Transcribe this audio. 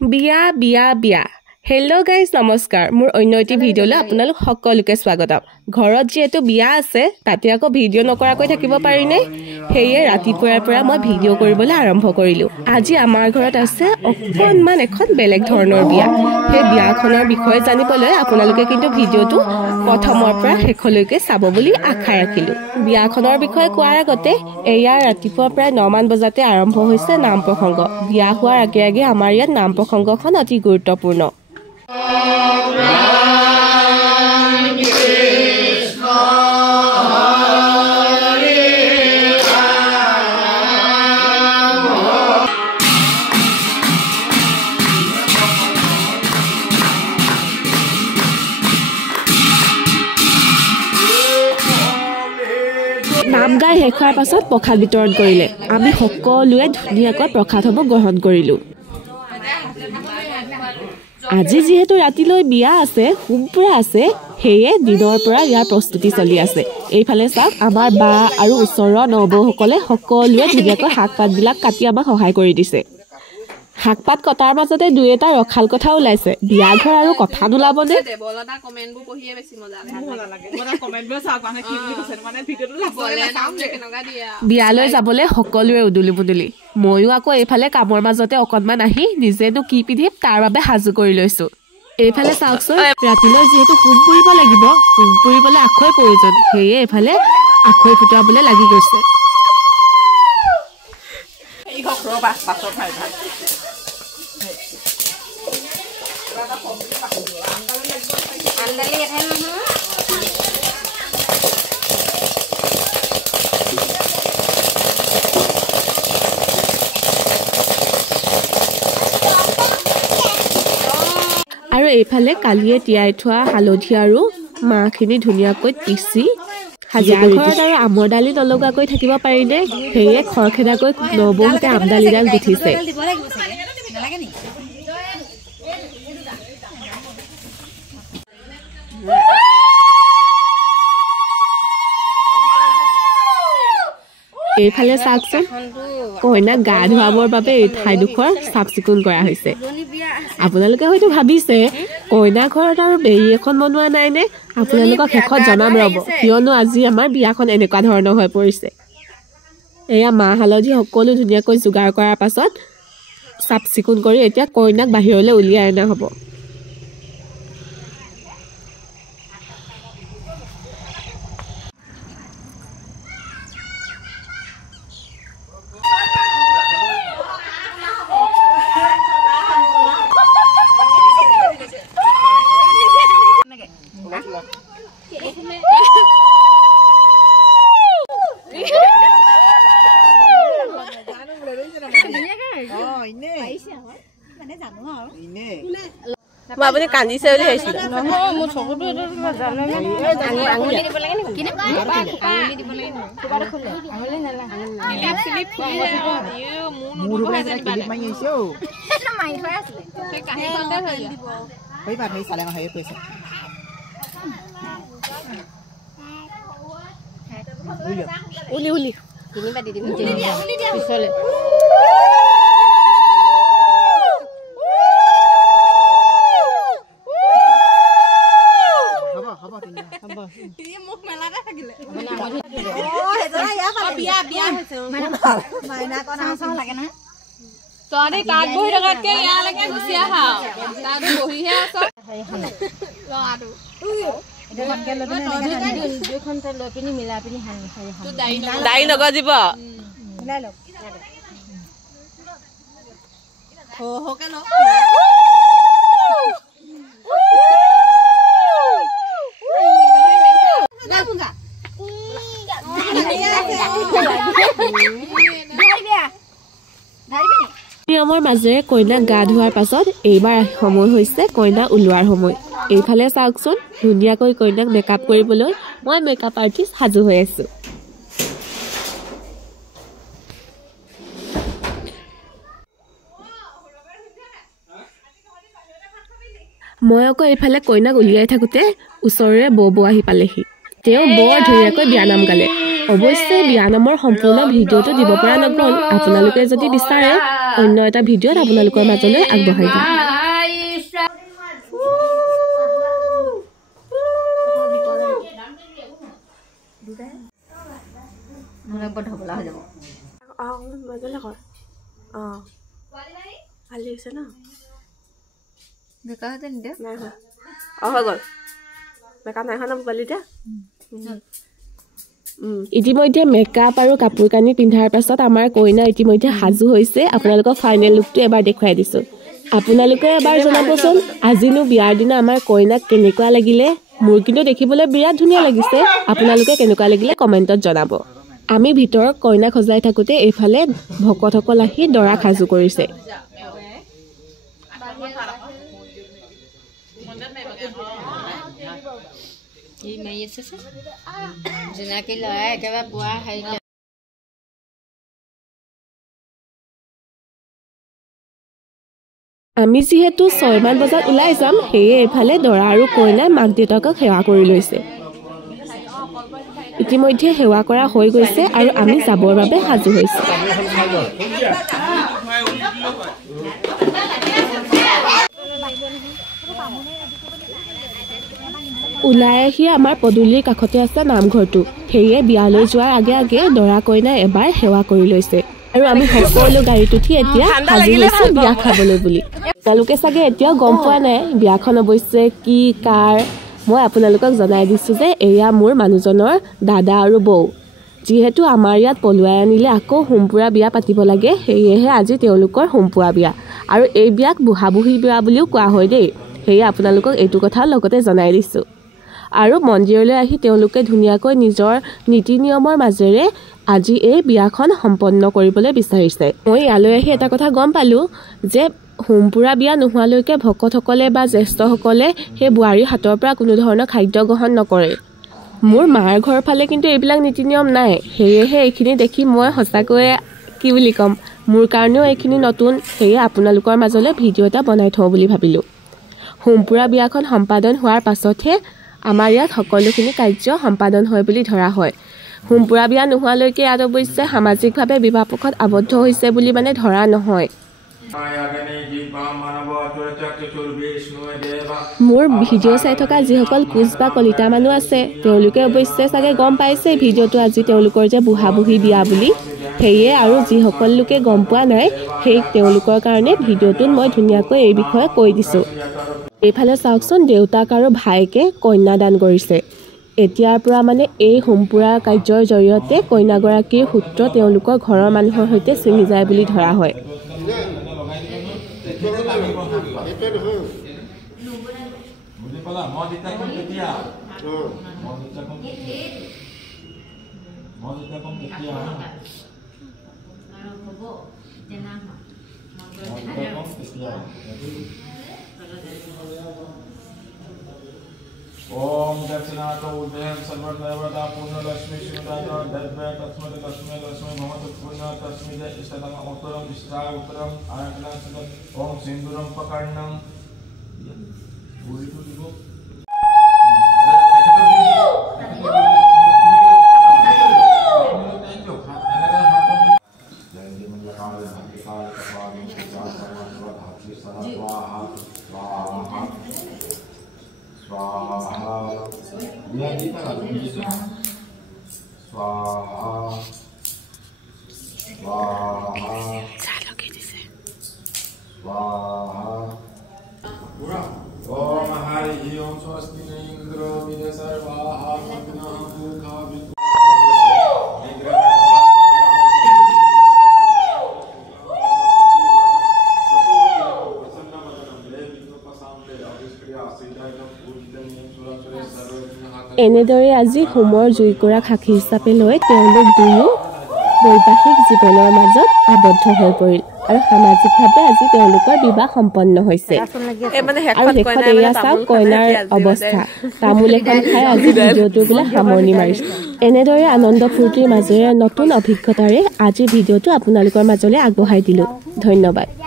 বিয়া বিয়া বিয়া হেল্ল' গাইজ নমস্কাৰ মোৰ অন্য এটি ভিডিঅ'লৈ আপোনালোক সকলোকে স্বাগতম ঘৰত যেহেতু বিয়া আছে তাতে আকৌ ভিডিঅ' নকৰাকৈ থাকিব পাৰিনে সেয়ে ৰাতিপুৱাৰ পৰা মই ভিডিঅ' কৰিবলৈ আৰম্ভ কৰিলোঁ আজি আমাৰ ঘৰত আছে অকণমান এখন বেলেগ ধৰণৰ বিয়া সেই বিয়াখনৰ বিষয়ে জানিবলৈ আপোনালোকে কিন্তু ভিডিঅ'টো প্ৰথমৰ পৰা শেষলৈকে চাব বুলি আশা ৰাখিলোঁ বিয়াখনৰ বিষয়ে কোৱাৰ আগতে এয়া ৰাতিপুৱা প্ৰায় 9 মান বজাতে আৰম্ভ হৈছে নাম প্ৰসংগ বিয়া হোৱাৰ আগে আগে আমাৰ ইয়াত নাম প্ৰসংগখন অতি গুৰুত্বপূৰ্ণ নাম গাই শেষ হোৱাৰ পাছত প্ৰসাদ বিতৰণ কৰিলে আমি সকলোৱে ধুনীয়াকৈ প্ৰসাদসমূহ গ্ৰহণ কৰিলোঁ আজি যেহেতু ৰাতিলৈ বিয়া আছে হোমপুৰা আছে সেয়ে দিনৰ পৰা ইয়াৰ প্ৰস্তুতি চলি আছে এইফালে চাওক আমাৰ বা আৰু ওচৰৰ নবৌসকলে সকলোৱে ধুনীয়াকৈ শাক-পাতবিলাক কাটি আমাক সহায় কৰি দিছে শাক-পাত কটাৰ মাজতে দুই এটা ৰখাল কথা ওলাইছে বিয়া ঘৰ আৰু কথা নোলাবনে দেৱলতা কমেন্টবোৰ পঢ়িয়ে বেছি মজা লাগে মজা কমেন্টবোৰ চাওক মানে কি বুলি কৈছে মানে ভিডিঅ'টো বলে নাম কেনেকুৱা দিয়া বিয়ালৈ যাবলৈ সকলোৱে উদুলি বুদুলি ময়ো আকৌ এইফালে কামৰ মাজতে অকণমান আহি নিজেনো কি পিন্ধিম তাৰ বাবে সাজু কৰি লৈছো এইফালে চাওকচোন ৰাতিলৈ যিহেতু হোম পুৰিব লাগিব হোম পুৰিবলৈ আখৈ প্ৰয়োজন সেয়ে এইফালে আখৈ ফুটাবলৈ লাগি গৈছে এই ঘৰবা পাছত খাই ভাল আন্দালি এঠাই নহয় আৰু এইফালে কালিয়ে তিয়াই থোৱা হালধি আৰু মাহখিনি ধুনীয়াকৈ পিচি সাজি কৰি দিছে আৰু আমৰ দালি নলগাকৈ থাকিব পাৰিনে সেয়ে খৰখেদাকৈ নবৌহঁতে আমদালিডাল গুঠিছে এইফালে চাওকচোন কইনাক গা ধুৱাবৰ বাবে এই ঠাইডোখৰ চাফ চিকুণ কৰা হৈছে আপোনালোকে হয়তো ভাবিছে কইনা ঘৰত আৰু বেৰি এখন বনোৱা নাইনে আপোনালোকক শেষত জনাম ৰ'ব কিয়নো আজি আমাৰ বিয়াখন এনেকুৱা ধৰণৰ হৈ পৰিছে এয়া মাহ হালধি সকলো ধুনীয়াকৈ যোগাৰ কৰাৰ পাছত চাফ চিকুণ কৰি এতিয়া কইনাক বাহিৰলৈ উলিয়াই অনা হ'ব মই আপুনি কান্দিছে বুলি ভাবিছিলো নহয় মোৰ চকুটো আঙুলি দিব লাগে নি কিনে আঙুলি দিব লাগে নি কিবাৰে খুলে আঙুলি নালা স্লিপ মোৰ নহয় জানি ক্লিপ মাৰি আইছে ও এটা মাই থৈ আছে সেই কাহি খন্ডা হৈ দিব হৈ বা হৈ চালে হৈ পইছা উলি উলি কিনিবা দি দিম উলি দিয়া পিছলে তহঁতি তাত বহি থকাতকে ইয়ালৈকে গুচি আহা তাত বহিহে আছ দাই নগজিব নিয়মৰ মাজেৰে কইনাক গা ধোৱাৰ পাছত এইবাৰ সময় হৈছে কইনা ওলোৱাৰ সময় এইফালে চাওকচোন ধুনীয়াকৈ কইনাক মেকআপ কৰিবলৈ মই মেকআপ আৰ্টিষ্ট সাজু হৈ আছো মই আকৌ এইফালে কইনাক উলিয়াই থাকোঁতে ওচৰৰে বৌ আহি পালেহি তেওঁ বৰ ধুনীয়াকৈ বিয়ানাম গালে অৱশ্যে বিয়ানামৰ সম্পূৰ্ণ ভিডিঅ'টো দিব পৰা নগ'ল আপোনালোকে যদি বিচাৰে অন্য এটা ভিডিঅ'ত আপোনালোকৰ মাজলৈ আগবঢ়াই দিম ইতিমধ্যে মেকআপ আৰু কাপোৰ কানি পিন্ধাৰ পাছত আমাৰ কইনা ইতিমধ্যে সাজু হৈছে আপোনালোকক ফাইনেল লুকটো এবাৰ দেখুৱাই দিছোঁ আপোনালোকে এবাৰ জনাবচোন আজিনো বিয়াৰ দিনা আমাৰ কইনাক কেনেকুৱা লাগিলে মোৰ কিন্তু দেখিবলৈ বিৰাট ধুনীয়া লাগিছে আপোনালোকে কেনেকুৱা লাগিলে কমেণ্টত জনাব আমি ভিতৰত কইনাক সজাই থাকোঁতে এইফালে ভকতসকল আহি দৰা সাজু কৰিছে আমি যিহেতু 6 মান বজাত ওলাই যাম সেয়ে এইফালে দৰা আৰু কইনাই মাক দেউতাকক সেৱা কৰি লৈছে ইতিমধ্যে সেৱা কৰা হৈ গৈছে আৰু আমি যাবৰ বাবে সাজু হৈছে ওলাই আহি আমাৰ পদূলিৰ কাষতে আছে নামঘৰটো সেয়ে বিয়ালৈ যোৱাৰ আগে আগে দৰা কইনাই এবাৰ সেৱা কৰি লৈছে আৰু আমি সকলো গাড়ীত উঠি এতিয়া সাজু লৈছো বিয়া খাবলৈ বুলি আপোনালোকে চাগে এতিয়াও গম পোৱা নাই বিয়াখন অৱশ্যে কি কাৰ মই আপোনালোকক জনাই দিছোঁ যে এয়া মোৰ মানুহজনৰ দাদা আৰু বৌ যিহেতু আমাৰ ইয়াত পলুৱাই আনিলে আকৌ হোমপুৰা বিয়া পাতিব লাগে সেয়েহে আজি তেওঁলোকৰ হোমপুৰা বিয়া আৰু এই বিয়াক বুঢ়া বুঢ়ী বিয়া বুলিও কোৱা হয় দেই সেয়ে আপোনালোকক এইটো কথা লগতে জনাই দিছোঁ আৰু মন্দিৰলৈ আহি তেওঁলোকে ধুনীয়াকৈ নিজৰ নীতি নিয়মৰ মাজেৰে আজি এই বিয়াখন সম্পন্ন কৰিবলৈ বিচাৰিছে মই ইয়ালৈ আহি এটা কথা গম পালোঁ যে হোমপুৰা বিয়া নোহোৱালৈকে ভকতসকলে বা জ্যেষ্ঠসকলে সেই বোৱাৰীৰ হাতৰ পৰা কোনো ধৰণৰ খাদ্য গ্ৰহণ নকৰে মোৰ মাৰ ঘৰৰ ফালে কিন্তু এইবিলাক নীতি নিয়ম নাই সেয়েহে এইখিনি দেখি মই সঁচাকৈয়ে কি বুলি ক'ম মোৰ কাৰণেও এইখিনি নতুন সেয়ে আপোনালোকৰ মাজলৈ ভিডিঅ' এটা বনাই থওঁ বুলি ভাবিলোঁ হোমপুৰা বিয়াখন সম্পাদন হোৱাৰ পাছতহে আমাৰ ইয়াত সকলোখিনি কাৰ্য সম্পাদন হয় বুলি ধৰা হয় হোমপুৰা বিয়া নোহোৱালৈকে ইয়াত অৱশ্যে সামাজিকভাৱে বিবাহপক্ষত আবদ্ধ হৈছে বুলি মানে ধৰা নহয় মোৰ ভিডিঅ' চাই থকা যিসকল কোচ বা কলিতা মানুহ আছে তেওঁলোকে অৱশ্যে চাগে গম পাইছে ভিডিঅ'টো আজি তেওঁলোকৰ যে বুঢ়া বুঢ়ী বিয়া বুলি সেয়ে আৰু যিসকল লোকে গম পোৱা নাই সেই তেওঁলোকৰ কাৰণে ভিডিঅ'টোত মই ধুনীয়াকৈ এই বিষয়ে কৈ দিছোঁ এইফালে চাওকচোন দেউতাক আৰু ভায়েকে কন্যাদান কৰিছে এতিয়াৰ পৰা মানে এই হোমপুৰা কাৰ্যৰ জৰিয়তে কইনাগৰাকীৰ সূত্ৰ তেওঁলোকৰ ঘৰৰ মানুহৰ সৈতে চিনি যায় বুলি ধৰা হয় ओम दक्षिणातो उदयं सर्वदेवता पूर्णलक्ष्मी श्रीदानो दद्वे तस्मै लक्ष्मी लक्ष्मी भवतु पुण्य तस्मै दे इष्टतम उत्तरम इष्टा उत्तरम आयतनं सद ओम सिंदूरम पकर्णं पूरी तो दिगो ओम हरि ओम स्वस्ति इंद्रो विद सर्वाः भक्तिनां पूर्णा এনেদৰে আজি হোমৰ জুইকুৰা সাক্ষী হিচাপে লৈ তেওঁলোক দুয়ো বৈবাহিক জীৱনৰ মাজত আবদ্ধ হৈ পৰিল আৰু সামাজিকভাৱে আজি তেওঁলোকৰ বিবাহ সম্পন্ন হৈছে আৰু শেষত এয়া চাওক কইনাৰ অৱস্থা তামোল এখন খাই আজি ভিডিঅ'টো বোলে সামৰণি মাৰিছে এনেদৰে আনন্দ ফূৰ্তিৰ মাজেৰে নতুন অভিজ্ঞতাৰে আজি ভিডিঅ'টো আপোনালোকৰ মাজলৈ আগবঢ়াই দিলোঁ ধন্যবাদ